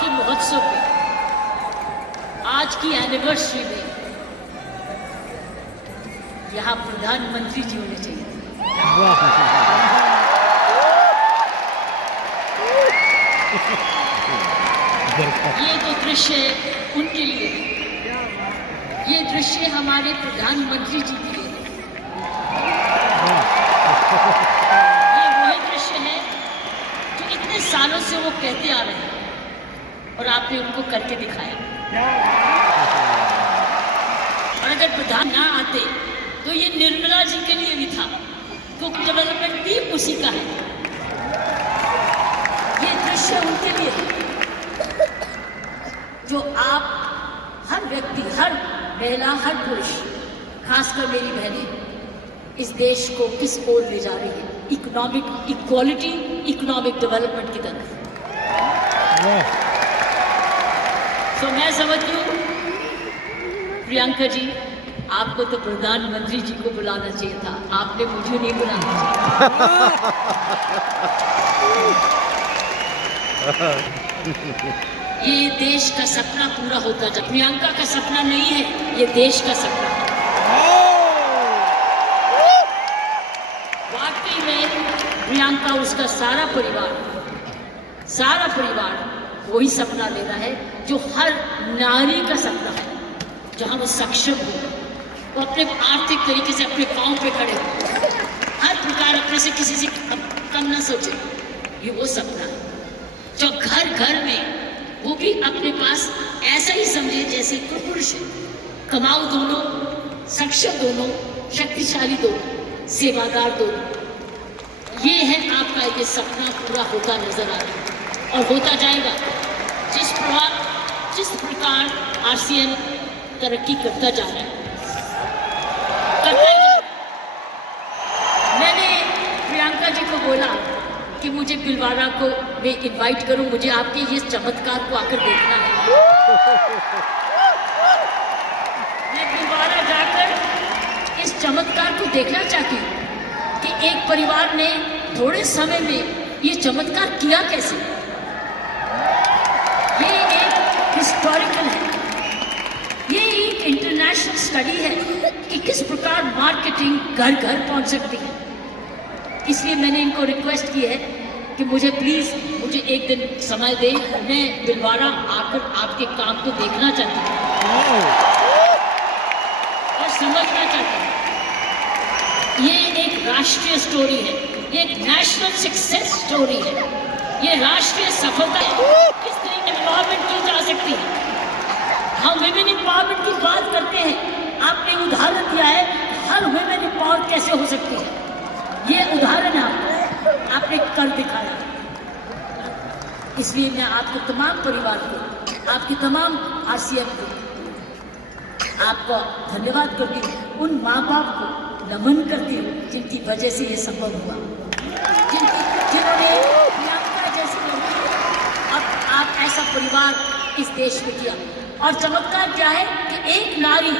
के महोत्सव में, आज की एनिवर्सरी में यहाँ प्रधानमंत्री जी होने चाहिए। ये तो दृश्य उनके लिए है, ये दृश्य हमारे प्रधानमंत्री जी के लिए है। ये वही दृश्य है जो इतने सालों से वो कहते आ रहे हैं और आपने उनको करके दिखाया। और अगर प्रधान ना आते तो ये निर्मला जी के लिए भी था, क्योंकि डेवलपमेंट भी उसी का है। ये दृश्य उनके लिए है जो आप हर व्यक्ति, हर महिला, हर पुरुष, खासकर मेरी बहनें, इस देश को किस ओर ले जा रही है, इकोनॉमिक इक्वालिटी, इकोनॉमिक डेवलपमेंट की तरफ। तो मैं समझती हूँ प्रियंका जी, आपको तो प्रधानमंत्री जी को बुलाना चाहिए था, आपने मुझे नहीं बुलाना चाहिए। ये देश का सपना पूरा होता जा, प्रियंका का सपना नहीं है, ये देश का सपना है। वाकई में प्रियंका, उसका सारा परिवार वही सपना ले रहा है जो हर नारी का सपना है, जहाँ वो सक्षम हो, वो अपने आर्थिक तरीके से अपने पांव पे खड़े हो, हर प्रकार अपने से किसी से कम ना सोचे। ये वो सपना है जो घर घर में वो भी अपने पास ऐसा ही समझे जैसे कोई पुरुष है। कमाऊ दोनों, सक्षम दोनों, शक्तिशाली दोनों, सेवादार दोनों। ये है आपका ये सपना पूरा होता नजर आ रहा है और होता जाएगा। जिस प्रकार आरसीएम तरक्की करता जा रहा है, मैंने प्रियंका जी को बोला कि मुझे भिलवाड़ा को मैं इनवाइट करूं, मुझे आपके ये चमत्कार को आकर देखना है। मैं भिलवाड़ा जाकर इस चमत्कार को देखना चाहती हूँ कि एक परिवार ने थोड़े समय में ये चमत्कार किया कैसे। ये एक हिस्टोरिकल है, ये एक इंटरनेशनल स्टडी है कि किस प्रकार मार्केटिंग घर घर पहुंच सकती है। इसलिए मैंने इनको रिक्वेस्ट की है कि मुझे प्लीज मुझे एक दिन समय दें, मैं भिलवाड़ा आकर आपके काम को देखना चाहती हूँ और समझना चाहती हूँ। ये एक राष्ट्रीय स्टोरी है, ये एक नेशनल सक्सेस स्टोरी है, ये राष्ट्रीय सफलता है। किस तरीके एम्पावरमेंट की जा सकती है। हम विमेन एम्पावरमेंट की बात करते हैं, आपने उदाहरण दिया है हर विमेन एम्पावर कैसे हो सकती है। ये उदाहरण आपने कर दिखाया। इसलिए मैं आपके तमाम परिवार को, आपके तमाम आरसीएम को आपको धन्यवाद करती हूँ, उन माँ बाप को नमन करती हूँ जिनकी वजह से ये संभव हुआ, जिन्होंने प्रियंका जैसी लड़की, अब आप ऐसा परिवार इस देश में किया। और चमत्कार क्या है कि एक नारी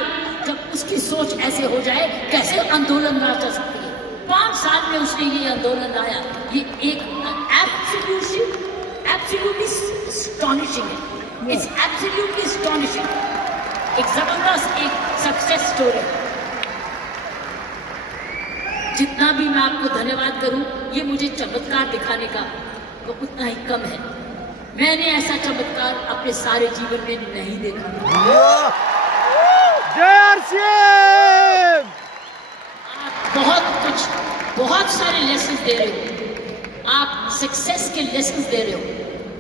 जब उसकी सोच ऐसे हो जाए, कैसे आंदोलन ना चल सकती है। 5 साल में उसने ये आंदोलन लाया, ये एक एब्सोल्युटली एस्टॉनिशिंग है। इट्स एब्सोल्युटली एस्टॉनिशिंग, एक जबरदस्त एक सक्सेस स्टोरी। जितना भी मैं आपको धन्यवाद करूं, ये मुझे चमत्कार दिखाने का वो उतना ही कम है। मैंने ऐसा चमत्कार अपने सारे जीवन में नहीं देखा। जय आरसीएम! आप बहुत सारे लेसन दे रहे हो, आप सक्सेस के लेसन दे रहे हो।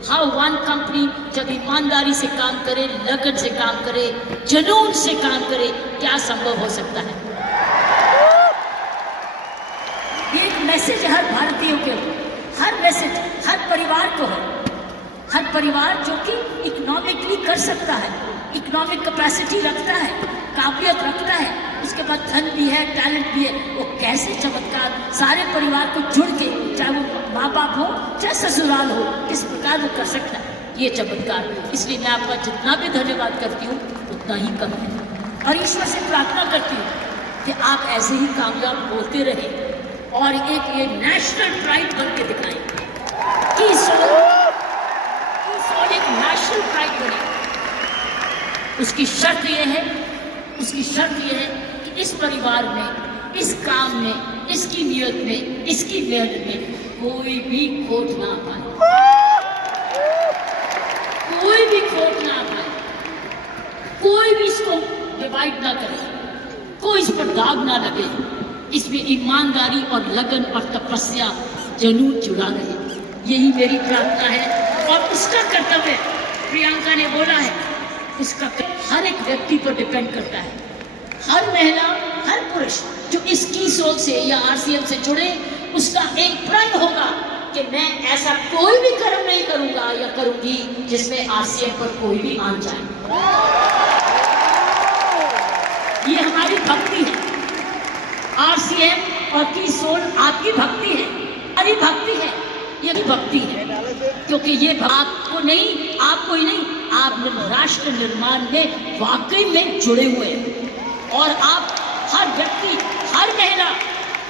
हाउ वन कंपनी जब ईमानदारी से काम करे, लगन से काम करे, जुनून से काम करे, क्या संभव हो सकता है। ये एक मैसेज हर भारतीय के, हर मैसेज हर परिवार को है। हर परिवार जो कि इकोनॉमिकली कर सकता है, इकोनॉमिक कैपेसिटी रखता है, काबिलियत रखता है, उसके बाद धन भी है, टैलेंट भी है, वो कैसे चमत्कार सारे परिवार को जुड़ के, चाहे वो माँ बाप हो चाहे ससुराल हो, किस प्रकार वो कर सकता है ये चमत्कार। इसलिए मैं आपका जितना भी धन्यवाद करती हूँ उतना ही कम है और ईश्वर से प्रार्थना करती हूँ कि आप ऐसे ही कामयाब होते रहे और एक ये नेशनल प्राइड बन के दिखाएं कि सोने को नेशनल प्राइड बने। उसकी शर्त यह है कि इस परिवार में, इस काम में, इसकी नियत में, इसकी मेहनत में कोई भी खोट ना पाए, कोई भी खोट ना पाए, कोई भी इसको डिवाइड ना करे, कोई इस पर दाग ना लगे। इसमें ईमानदारी और लगन और तपस्या जरूर जुड़ा रहे, यही मेरी प्रार्थना है। और उसका कर्तव्य, प्रियंका ने बोला है, उसका हर एक व्यक्ति पर डिपेंड करता है। हर महिला, हर पुरुष जो इसकी सोच से या आरसीएम से जुड़े, उसका एक प्रण होगा कि मैं ऐसा कोई भी कर्म नहीं करूंगा या करूंगी जिसमें आरसीएम पर कोई भी आन जाए। ये हमारी भक्ति है। आरसीएम और की सोल आपकी भक्ति है, हमारी भक्ति है, ये भी भक्ति है। क्योंकि ये आपको नहीं, आपको ही नहीं, आप राष्ट्र निर्माण में वाकई में जुड़े हुए हैं। और आप हर व्यक्ति, हर महिला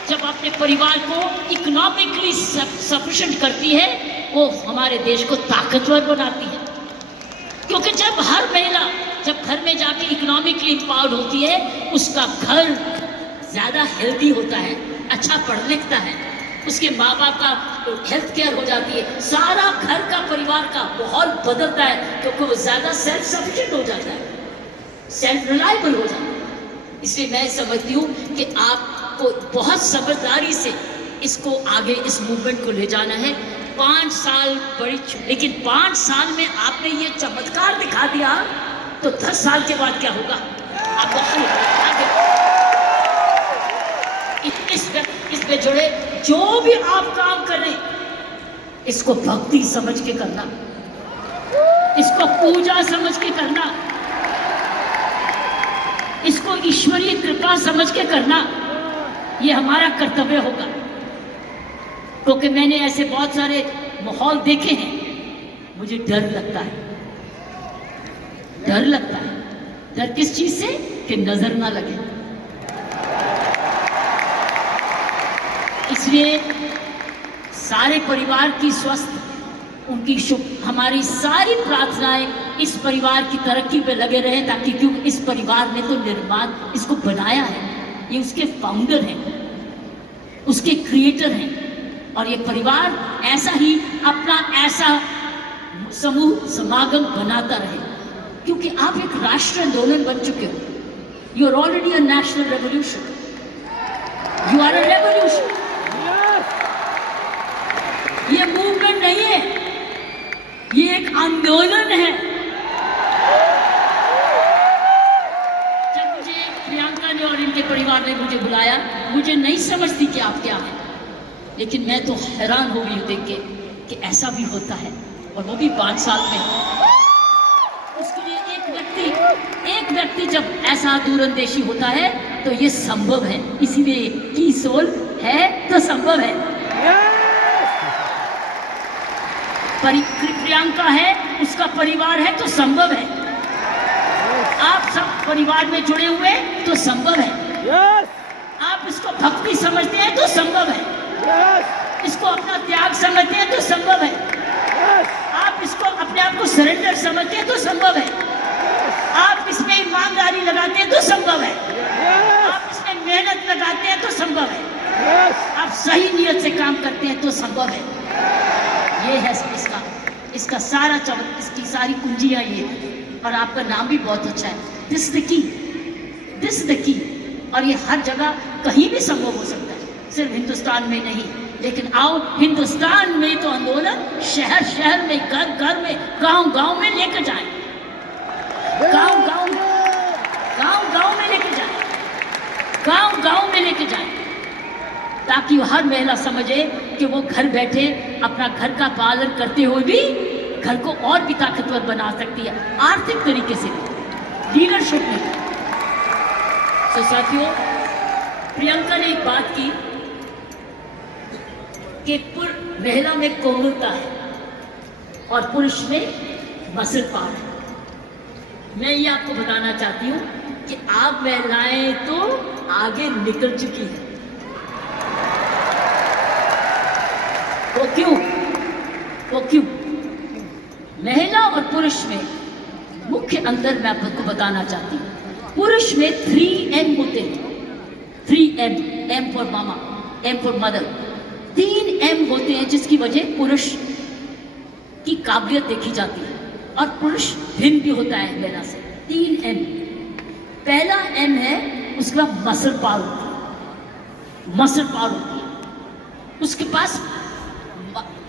जब अपने परिवार को इकोनॉमिकली सफिशिएंट करती है, वो हमारे देश को ताकतवर बनाती है। क्योंकि जब हर महिला जब घर में जाके इकोनॉमिकली एम्पावर्ड होती है, उसका घर ज़्यादा हेल्दी होता है, अच्छा पढ़ लिखता है, उसके माँ बाप का हेल्थ केयर हो जाती है, सारा घर का परिवार का माहौल बदलता है, क्योंकि वो ज़्यादा सेल्फ सफिशिएंट हो जाता है, सेल्फ रिलायबल हो जाता है। इसलिए मैं समझती हूँ कि आपको बहुत समझदारी से इसको आगे, इस मूवमेंट को ले जाना है। 5 साल बड़ी, लेकिन 5 साल में आपने ये चमत्कार दिखा दिया, तो 10 साल के बाद क्या होगा? आप इसमें जुड़े, जो भी आप काम करें, इसको भक्ति समझ के करना, इसको पूजा समझ के करना, इसको ईश्वरीय कृपा समझ के करना, ये हमारा कर्तव्य होगा। क्योंकि मैंने ऐसे बहुत सारे माहौल देखे हैं, मुझे डर लगता है। डर किस चीज से? कि नजर ना लगे। इसलिए सारे परिवार की स्वस्थ, उनकी शुभ, हमारी सारी प्रार्थनाएं इस परिवार की तरक्की पे लगे रहें, ताकि क्योंकि इस परिवार ने तो निर्माण इसको बनाया है, ये उसके फाउंडर हैं, उसके क्रिएटर हैं। और ये परिवार ऐसा ही अपना ऐसा समूह समागम बनाता रहे, क्योंकि आप एक राष्ट्रीय आंदोलन बन चुके हो। You are already a national revolution, you are a revolution. ये मूवमेंट नहीं है, ये एक आंदोलन है। जब मुझे प्रियंका ने और इनके परिवार ने मुझे बुलाया, मुझे नहीं समझती कि आप क्या हैं, लेकिन मैं तो हैरान हो गई देख के कि ऐसा भी होता है, और वो भी 5 साल में। उसके लिए एक व्यक्ति जब ऐसा दूरंदेशी होता है तो ये संभव है। इसीलिए की सोल है तो संभव है। प्रियंका है, उसका परिवार है तो संभव है। आप सब परिवार में जुड़े हुए तो संभव है। आप इसको भक्ति समझते हैं तो संभव है। इसको अपना त्याग समझते हैं तो संभव है। आप इसको अपने आप को सरेंडर समझते हैं तो संभव है। आप इसमें ईमानदारी लगाते हैं तो संभव है। आप इसमें मेहनत लगाते हैं तो संभव है। आप सही नियत से काम करते हैं तो संभव है। ये है इसका सारा इसकी सारी कुंजियां ये। और आपका नाम भी बहुत अच्छा है, दिस द की। और ये हर जगह कहीं भी संभव हो सकता है, सिर्फ हिंदुस्तान में नहीं। लेकिन आओ, हिंदुस्तान में तो आंदोलन शहर शहर में, घर घर में, गांव गांव में लेकर जाएं, गांव गांव में लेकर जाएं, ताकि हर महिला समझे कि वो घर बैठे अपना घर का पालन करते हुए भी घर को और भी ताकतवर बना सकती है, आर्थिक तरीके से भी, लीडरशिप में। तो साथियों, प्रियंका ने एक बात की कि महिला में कोमलता है और पुरुष में मसल पावर है। मैं ये आपको बताना चाहती हूँ कि आप महिलाएं तो आगे निकल चुकी हैं। वो क्यों? महिला और पुरुष में मुख्य अंतर मैं आपको बताना चाहती हूँ। पुरुष में 3M होते हैं, 3M, M for mama, M for mother, 3M होते हैं, जिसकी वजह पुरुष की काबिलियत देखी जाती है और पुरुष भिन्न भी होता है महिला से। 3M, पहला M है उसका मसल पावर होती है, मसल पावर होती है, उसके पास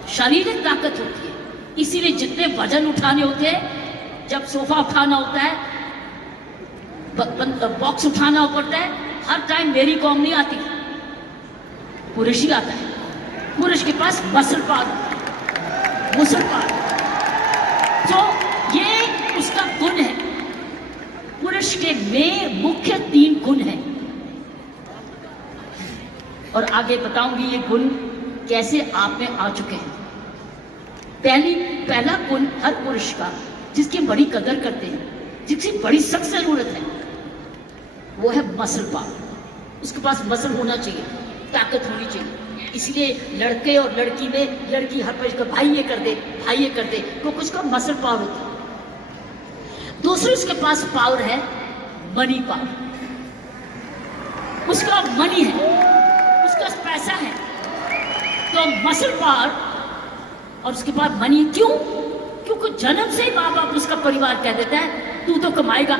शारीरिक ताकत होती है, इसीलिए जितने वजन उठाने होते हैं, जब सोफा उठाना होता है, बॉक्स उठाना पड़ता है, हर टाइम मेरी कॉम नहीं आती, पुरुष ही आता है। पुरुष के पास मसल पावर, मसल पावर, तो ये उसका गुण है। पुरुष के में मुख्य 3 गुण हैं और आगे बताऊंगी ये गुण कैसे आप में आ चुके हैं। पहला गुण हर पुरुष का, जिसकी बड़ी कदर करते हैं, जिसकी बड़ी सख्त जरूरत है, वो है मसल पावर। उसके पास मसल होना चाहिए, ताकत होनी चाहिए। इसलिए लड़के और लड़की में, लड़की हर पर भाई ये कर दे, भाई ये कर दे, तो कुछ का मसल पावर होती है। दूसरे उसके पास पावर है मनी पावर, उसका मनी है, उसका पैसा है, तो मसल पावर और उसके बाद मनी। क्यों? क्योंकि जन्म से ही माँ बाप उसका परिवार कह देता है तू तो कमाएगा,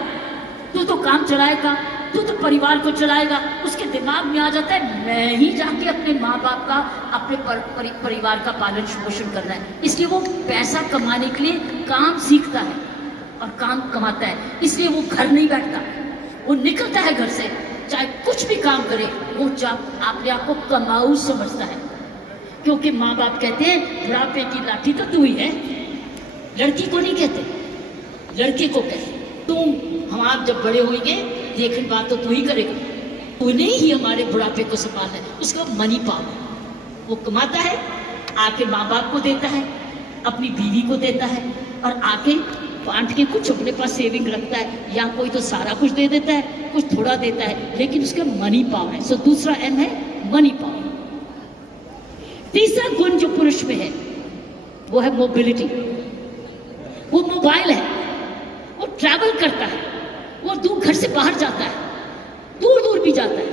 तू तो काम चलाएगा, तू तो परिवार को चलाएगा। उसके दिमाग में आ जाता है मैं ही जाके अपने माँ बाप का, अपने परिवार का पालन पोषण करना है। इसलिए वो पैसा कमाने के लिए काम सीखता है और काम कमाता है। इसलिए वो घर नहीं बैठता, वो निकलता है घर से, चाहे कुछ भी काम करे, वो अपने आप को कमाऊ समझता है। क्योंकि माँ बाप कहते हैं बुढ़ापे की लाठी तो तू ही है। लड़की को नहीं कहते, लड़के को कहते तुम, हम आप जब बड़े होंगे देखने बात तो तू ही करेगा, तूने ही हमारे बुढ़ापे को संभालना है। उसका मनी पावर, वो कमाता है, आके माँ बाप को देता है, अपनी बीवी को देता है और आके बांट के कुछ अपने पास सेविंग रखता है, या कोई तो सारा कुछ दे देता है, कुछ थोड़ा देता है, लेकिन उसका मनी पावर है। सो दूसरा M है मनी पावर। तीसरा गुण जो पुरुष में है वो है मोबिलिटी। वो मोबाइल है, वो ट्रैवल करता है, वो दूर घर से बाहर जाता है, दूर दूर भी जाता है,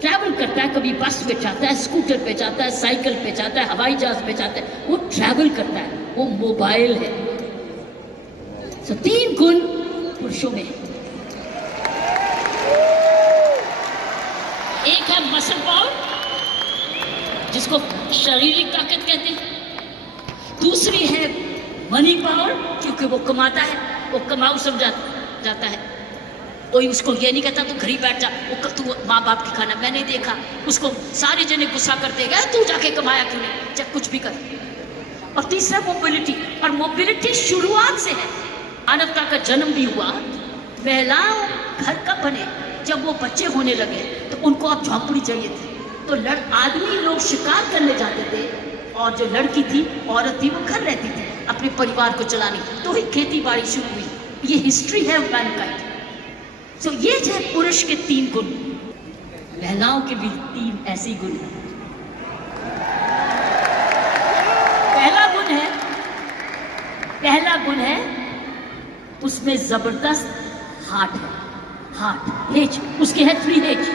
ट्रैवल करता है। कभी बस पे जाता है, स्कूटर पे जाता है, साइकिल पे जाता है, हवाई जहाज पे जाता है, वो ट्रैवल करता है, वो मोबाइल है। तो 3 गुण पुरुषों में। एक है मसल पावर, जिसको शारीरिक ताकत कहते हैं। दूसरी है मनी पावर, क्योंकि वो कमाता है, वो कमाऊ समझा जाता है। कोई उसको ये नहीं कहता तू घर ही बैठ जा, वो तू माँ बाप की खाना। मैंने देखा उसको सारे जने गुस्सा करते गए तू जाके कमाया क्यों नहीं, चाहे कुछ भी कर। और तीसरा मोबिलिटी, और मोबिलिटी शुरुआत से है। मानवता का जन्म भी हुआ, महिलाओं घर कब बने, जब वो बच्चे होने लगे तो उनको अब झोंपड़ी चाहिए थी, तो आदमी लोग शिकार करने जाते थे और जो लड़की थी, औरत थी, वो घर रहती थी अपने परिवार को चलाने, तो ही खेती बाड़ी शुरू हुई। ये हिस्ट्री है मैनकाइंड। सो ये जो है पुरुष के 3 गुण, महिलाओं के भी 3 ऐसे गुण हैं। पहला गुण है उसमें जबरदस्त हार्ट है, हार्ट H, उसके है 3H,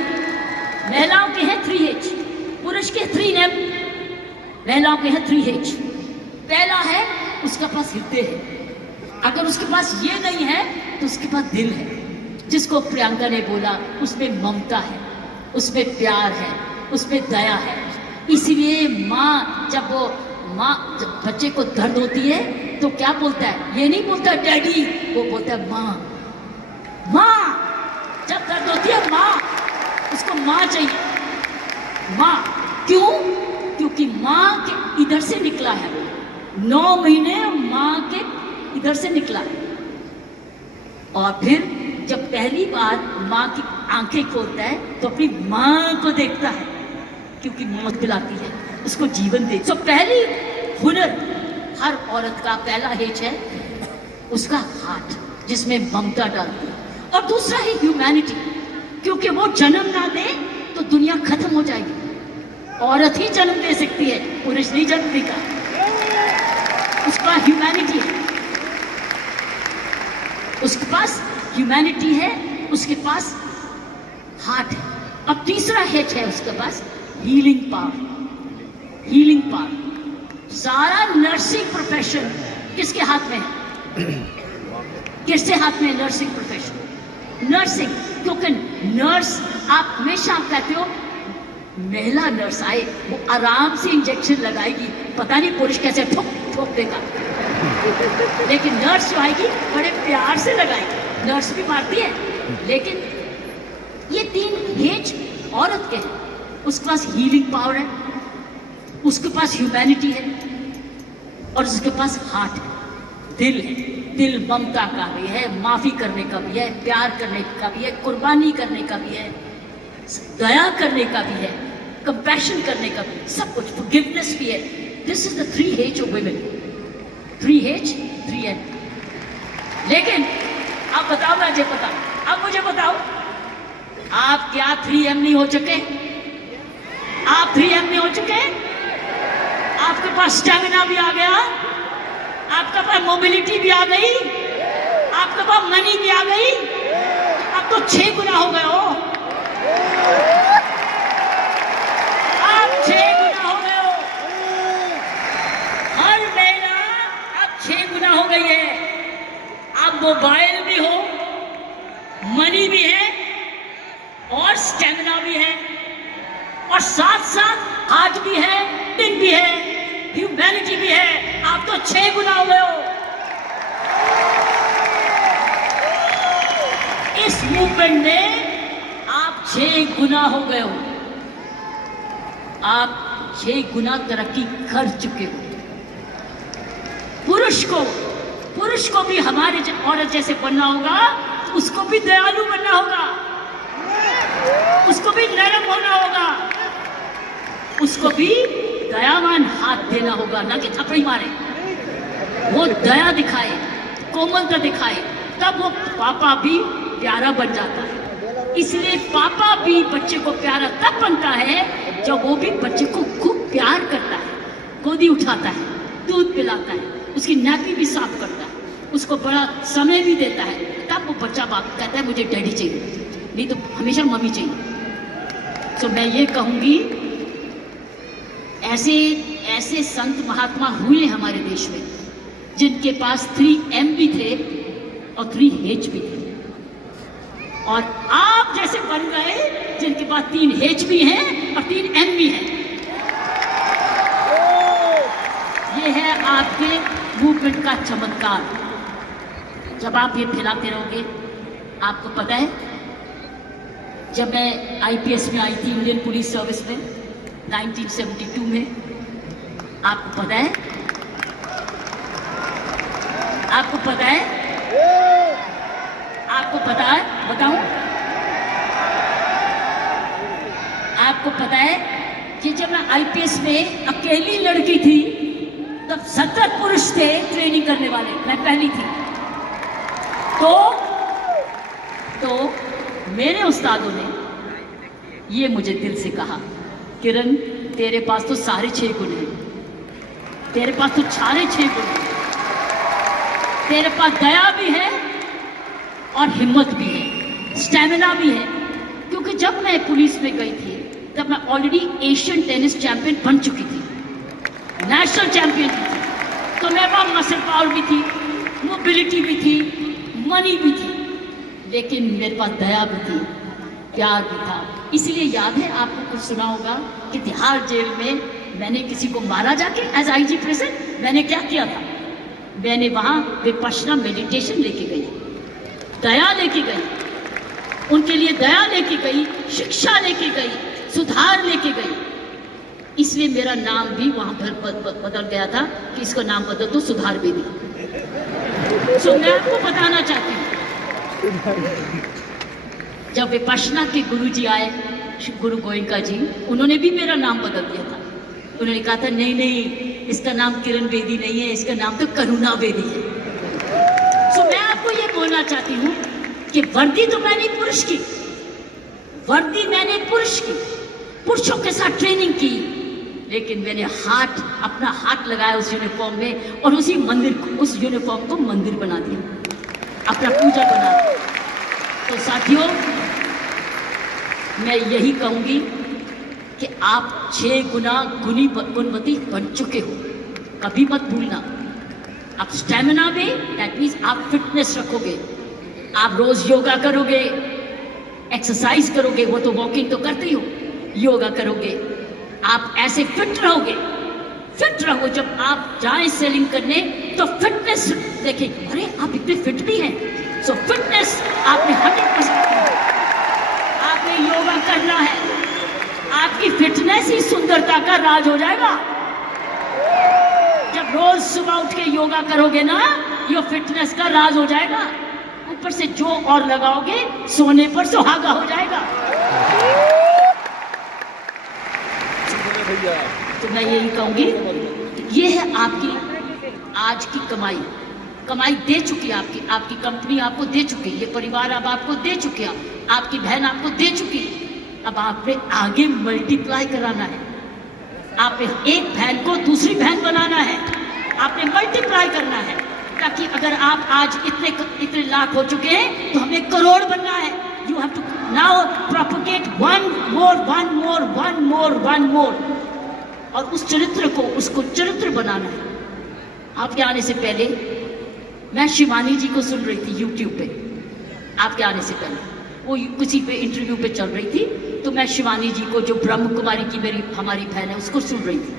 महिलाओं के है 3H, पुरुष के 3M, महिलाओं के है 3H। पहला है उसके पास हृदय है। अगर उसके पास ये नहीं है तो उसके पास दिल है, जिसको प्रियंका ने बोला, उसमें ममता है, उसमें प्यार है, उसमें दया है। इसलिए माँ जब बच्चे को दर्द होती है तो क्या बोलता है, ये नहीं बोलता डैडी, वो बोलता है माँ। माँ जब दर्द होती है माँ, उसको माँ चाहिए। माँ क्यों? क्योंकि माँ के इधर से निकला है, 9 महीने माँ के इधर से निकला है। और फिर जब पहली बार माँ की आंखें खोलता है तो अपनी माँ को देखता है, क्योंकि मौत पिलाती है, उसको जीवन दे। तो पहली हुनर हर औरत का पहला H है उसका हार्ट, जिसमें ममता डालती है। और दूसरा है ह्यूमैनिटी, क्योंकि वो जन्म ना दे तो दुनिया खत्म हो जाएगी। औरत ही जन्म दे सकती है, पुरुष नहीं जन्म देगा। उसका ह्यूमैनिटी है, उसके पास ह्यूमैनिटी है, उसके पास हार्ट है। अब तीसरा H है उसके पास, हीलिंग पावर। Healing power. सारा नर्सिंग प्रोफेशन किसके हाथ में है? किसके हाथ में है नर्सिंग प्रोफेशन? नर्सिंग, क्योंकि नर्स, आप हमेशा आप कहते हो महिला नर्स आए वो आराम से इंजेक्शन लगाएगी, पता नहीं पुरुष कैसे ठोक ठोक देगा, लेकिन नर्स जो आएगी बड़े प्यार से लगाएगी। नर्स भी मारती है, लेकिन ये 3 H औरत के हैं। उसके पास हीलिंग पावर है, उसके पास ह्यूमैनिटी है, और उसके पास हार्ट है, दिल है। दिल ममता का भी है, माफी करने का भी है, प्यार करने का भी है, कुर्बानी करने का भी है, दया करने का भी है, कंपैशन करने का भी, सब कुछ, फॉरगिवनेस भी है। This is the 3 H of women. 3 H 3 N। लेकिन आप बताओ, मुझे बताओ, अब मुझे बताओ, आप क्या 3M नहीं हो चुके? आप 3M नहीं हो चुके? आपके पास स्टैमिना भी आ गया, आपके पास मोबिलिटी भी आ गई, आपके पास मनी भी आ गई, अब तो 6 गुना हो गए हो। आप 6 गुना हो गए हो। हर महिला अब 6 गुना हो गई है। अब मोबाइल भी हो, मनी भी है, और स्टेमिना भी है, और साथ साथ हार्ट भी है, दिल भी है, ह्यूमैनिटी भी है। आप तो 6 गुना हो गए हो। इस मूवमेंट में आप 6 गुना हो गए हो। आप 6 गुना तरक्की कर चुके हो। पुरुष को भी हमारे औरत जैसे बनना होगा, उसको भी दयालु बनना होगा, उसको भी नरम होना होगा, उसको भी दयावान हाथ देना होगा, ना कि थप्पड़ी मारे। वो दया दिखाए, कोमलता दिखाए, तब वो पापा भी प्यारा बन जाता है। इसलिए पापा भी बच्चे को प्यारा तब बनता है जब वो भी बच्चे को खूब प्यार करता है, गोदी उठाता है, दूध पिलाता है, उसकी नैपी भी साफ करता है, उसको बड़ा समय भी देता है। तब वो बच्चा बाप कहता है मुझे डैडी चाहिए, नहीं तो हमेशा मम्मी चाहिए। तो मैं ये कहूँगी, ऐसे संत महात्मा हुए हमारे देश में जिनके पास 3M भी थे और 3H भी थे, और आप जैसे बन गए जिनके पास 3H भी हैं और 3M भी हैं। ये है आपके मूवमेंट का चमत्कार। जब आप ये फैलाते रहोगे, आपको पता है जब मैं IPS में आई थी, इंडियन पुलिस सर्विस में 1972 में, आपको पता है, आपको पता है, आपको पता है, बताऊं? आपको पता है कि जब मैं IPS में अकेली लड़की थी, तब 70 पुरुष थे ट्रेनिंग करने वाले, मैं पहली थी। तो मेरे उस्तादों ने ये मुझे दिल से कहा, किरण तेरे पास तो सारे 6 गुण हैं, तेरे पास तो सारे 6 गुण हैं, तेरे पास दया भी है और हिम्मत भी है, स्टैमिना भी है। क्योंकि जब मैं पुलिस में गई थी तब मैं ऑलरेडी एशियन टेनिस चैंपियन बन चुकी थी, नेशनल चैंपियन भी थी, तो मेरे पास मसल पावर भी थी, मोबिलिटी भी थी, मनी भी थी, लेकिन मेरे पास दया भी थी, प्यार भी था। इसलिए याद है आपको कुछ सुना होगा कि तिहाड़ जेल में मैंने किसी को मारा जाके, एज IG प्रेजेंट, मैंने क्या किया था? मैंने वहाँ विपश्यना मेडिटेशन लेके गई, दया लेके गई, उनके लिए दया लेके गई, शिक्षा लेके गई, सुधार लेके गई। इसलिए मेरा नाम भी वहाँ पर बदल गया था कि इसका नाम बदल दो सुधार बेदी। सो मैं आपको बताना चाहती हूँ, जब विपश्यना के गुरुजी आए, गुरु गोयनका जी, उन्होंने भी मेरा नाम बदल दिया था। उन्होंने कहा था नहीं, इसका नाम किरण बेदी नहीं है, इसका नाम तो करुणा बेदी है। सो मैं आपको ये बोलना चाहती हूँ कि वर्दी तो मैंने पुरुष की, वर्दी मैंने पुरुष की, पुरुषों के साथ ट्रेनिंग की, लेकिन मैंने अपना हाथ लगाया उस यूनिफॉर्म में, और उस यूनिफॉर्म को मंदिर बना दिया। अपना पूजा बना। तो साथियों, मैं यही कहूंगी कि आप 6 गुना गुणवती बन चुके हो, कभी मत भूलना। आप स्टेमिना में, दैट मीन्स आप फिटनेस रखोगे, आप रोज योगा करोगे, एक्सरसाइज करोगे, वो तो वॉकिंग तो करते ही हो, योगा करोगे, आप ऐसे फिट रहोगे। फिट रहो, जब आप जाएं सेलिंग करने तो फिटनेस देखें, अरे आप इतने फिट भी हैं। सो फिटनेस आपने 100% आपने योगा करना है। आपकी फिटनेस ही सुंदरता का राज हो जाएगा। जब रोज सुबह उठ के योगा करोगे ना, ये फिटनेस का राज हो जाएगा। ऊपर से जो और लगाओगे, सोने पर सुहागा हो जाएगा। तो मैं यही कहूंगी, ये है आपकी आज की कमाई। कमाई दे चुकी है आपकी कंपनी आपको दे चुकी, ये परिवार अब आपको दे चुके, आपकी बहन आपको दे चुकी। अब आपने आगे मल्टीप्लाई कराना है। आपने एक बहन को दूसरी बहन बनाना है, आपने मल्टीप्लाई करना है, ताकि अगर आप आज इतने लाख हो चुके हैं तो हमें करोड़ बनना है। You have to now propagate one more, और उस चरित्र को, उसको चरित्र बनाना है। आपके आने से पहले मैं शिवानी जी को सुन रही थी यूट्यूब पे, आपके आने से पहले वो किसी पे इंटरव्यू पे चल रही थी, तो मैं शिवानी जी को, जो ब्रह्म कुमारी की हमारी बहन है, उसको सुन रही थी।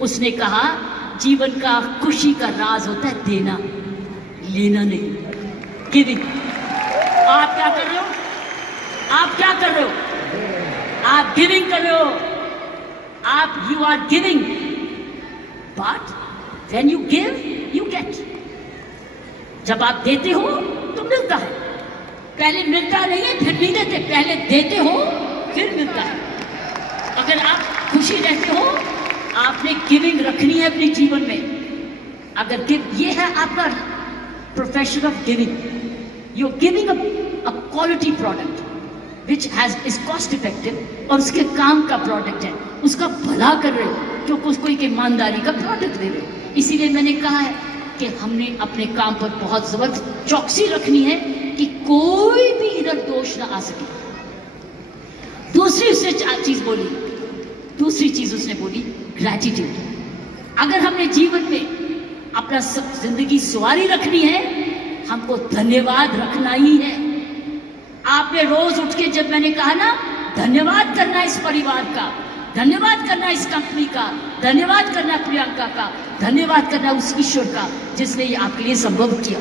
उसने कहा जीवन का खुशी का राज होता है देना, लेना नहीं, गिविंग। आप क्या कर रहे हो? आप क्या कर रहे हो? आप गिविंग कर रहे हो। आप you are giving, but when you give you get. जब आप देते हो तो मिलता है। पहले मिलता नहीं है फिर नहीं देते, पहले देते हो फिर मिलता है। अगर आप खुशी रहते हो, आपने गिविंग रखनी है अपने जीवन में। अगर ये है आपका profession of giving, you are giving a quality product which is cost effective, और उसके काम का प्रोडक्ट है, उसका भला कर रहे हो, क्योंकि उसको एक ईमानदारी का प्रोडक्ट दे रहे हो। इसीलिए मैंने कहा है कि हमने अपने काम पर बहुत जबरदस्त चौकसी रखनी है कि कोई भी इधर दोष ना आ सके। दूसरी चीज उसने बोली ग्रैटिट्यूड। अगर हमने जीवन में अपना जिंदगी सवारी रखनी है, हमको धन्यवाद रखना ही है। आपने रोज उठ के, जब मैंने कहा ना, धन्यवाद करना इस परिवार का, धन्यवाद करना इस कंपनी का, धन्यवाद करना प्रियंका का, धन्यवाद करना उस ईश्वर का जिसने ये आपके लिए संभव किया।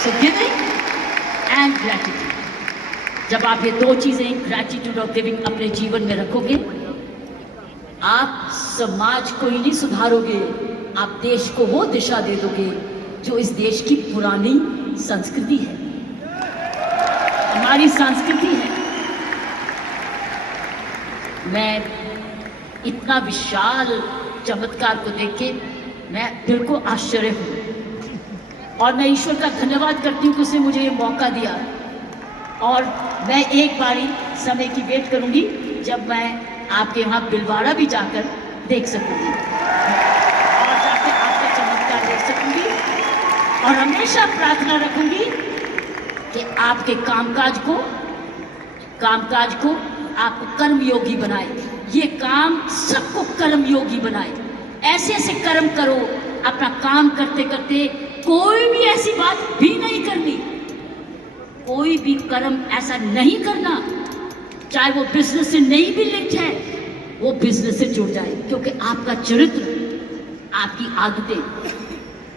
सो गिविंग एंड ग्रैटिट्यूड, जब आप ये 2 चीजें, ग्रैटिट्यूड और गिविंग, अपने जीवन में रखोगे, आप समाज को ही नहीं सुधारोगे, आप देश को वो दिशा दे दोगे जो इस देश की पुरानी संस्कृति है, हमारी संस्कृति है। मैं इतना विशाल चमत्कार को देख के मैं दिल को आश्चर्य हूँ, और मैं ईश्वर का धन्यवाद करती हूँ कि उसने मुझे ये मौका दिया। और मैं एक बारी समय की वेट करूंगी जब मैं आपके वहाँ बिलवाड़ा भी जाकर देख सकूंगी, और जाकर आपका चमत्कार देख सकूंगी, और हमेशा प्रार्थना रखूंगी कि आपके कामकाज को आपको कर्मयोगी बनाए, ये काम सबको कर्मयोगी बनाए। ऐसे ऐसे कर्म करो, अपना काम करते करते कोई भी ऐसी बात भी नहीं करनी, कोई भी कर्म ऐसा नहीं करना, चाहे वो बिजनेस से नहीं भी लिंक्ड है, वो बिजनेस से जुड़ जाए। क्योंकि आपका चरित्र, आपकी आदतें,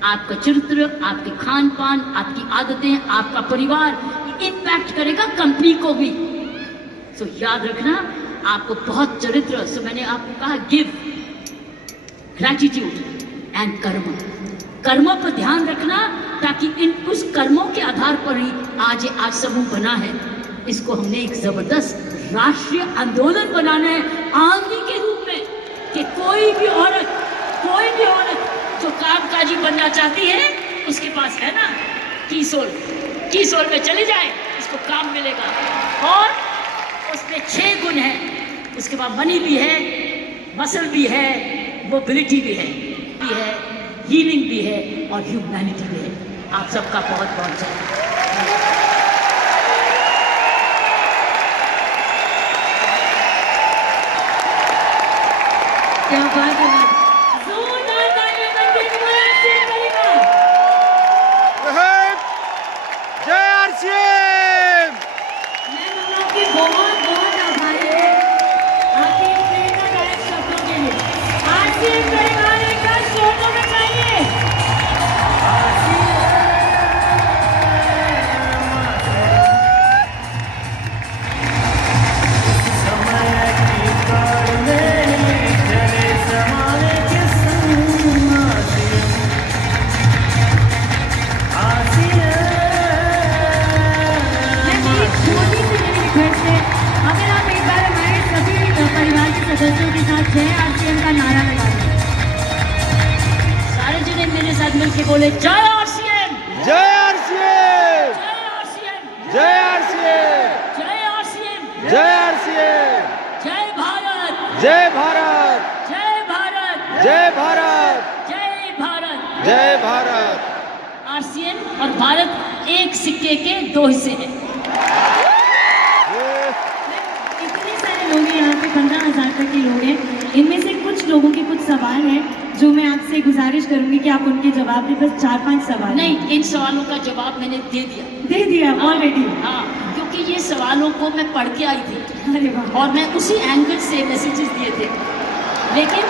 आपका चरित्र, आपके खान पान, आपकी आदतें, आपका परिवार इम्पैक्ट करेगा कंपनी को भी। सो याद रखना, आपको बहुत चरित्र। सो मैंने आपको कहा गिव, ग्रैटिट्यूड एंड कर्मों पर ध्यान रखना, ताकि उस कर्मों के आधार पर ही आज समूह बना है। इसको हमने एक जबरदस्त राष्ट्रीय आंदोलन बनाना है आंधी के रूप में, कि कोई भी औरत जो कामकाजी बनना चाहती है, उसके पास है ना कीसोल में चले जाए, उसको काम मिलेगा। और उसमें 6 गुण हैं, उसके बाद मनी भी है, मसल भी है, मोबिलिटी भी है, हीलिंग भी है, और ह्यूमैनिटी भी है। आप सबका बहुत बहुत जय। क्या बात है, जोरदार तालियां बनती है तुम्हारे आरसीएम परिवार। जय आरसीएम। मैं हम लोग की बहुत बहुत आभारी हूँ आपके इन प्रेरणादायक शब्दों के लिए। आरसीएम परिवार एक बार शोर तो मचाइए। मैं मेरी छोटी सी मेरी रिक्वेस्ट है, अगर आप एक बार हमारे सभी परिवार के सदस्यों के साथ जय आरसीएम का नारा लगा दें। सारे जने मेरे साथ मिलके बोले जय आरसीएम, जय आरसीएम। जय आरसीएम, जय आरसीएम। जय आरसीएम, जय आरसीएम। जय भारत, जय भारत। जय भारत, जय भारत। जय भारत। जय भारत। आरसीएम और भारत एक सिक्के के दो हिस्से हैं। इतने सारे लोग हैं यहाँ पे, 15,000 तक के लोग हैं। इनमें से कुछ लोगों के कुछ सवाल हैं जो मैं आपसे गुजारिश करूंगी कि आप उनके जवाब दें। बस 4-5 सवाल। नहीं, इन सवालों का जवाब मैंने दे दिया। दे दिया ऑलरेडी। हाँ, क्योंकि ये सवालों को मैं पढ़ के आई थी अरे वाह। और मैं उसी एंगल से मैसेजेस दिए थे। लेकिन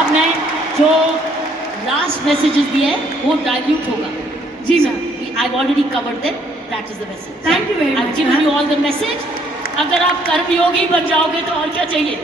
अब मैं जो लास्ट मैसेजेस दिए हैं वो डाइल्यूट होगा। जी ma'am. I already covered them, that is the message. Thank you very I much, given ma'am. You all the message. अगर आप कर्मयोगी बन जाओगे तो और क्या चाहिए।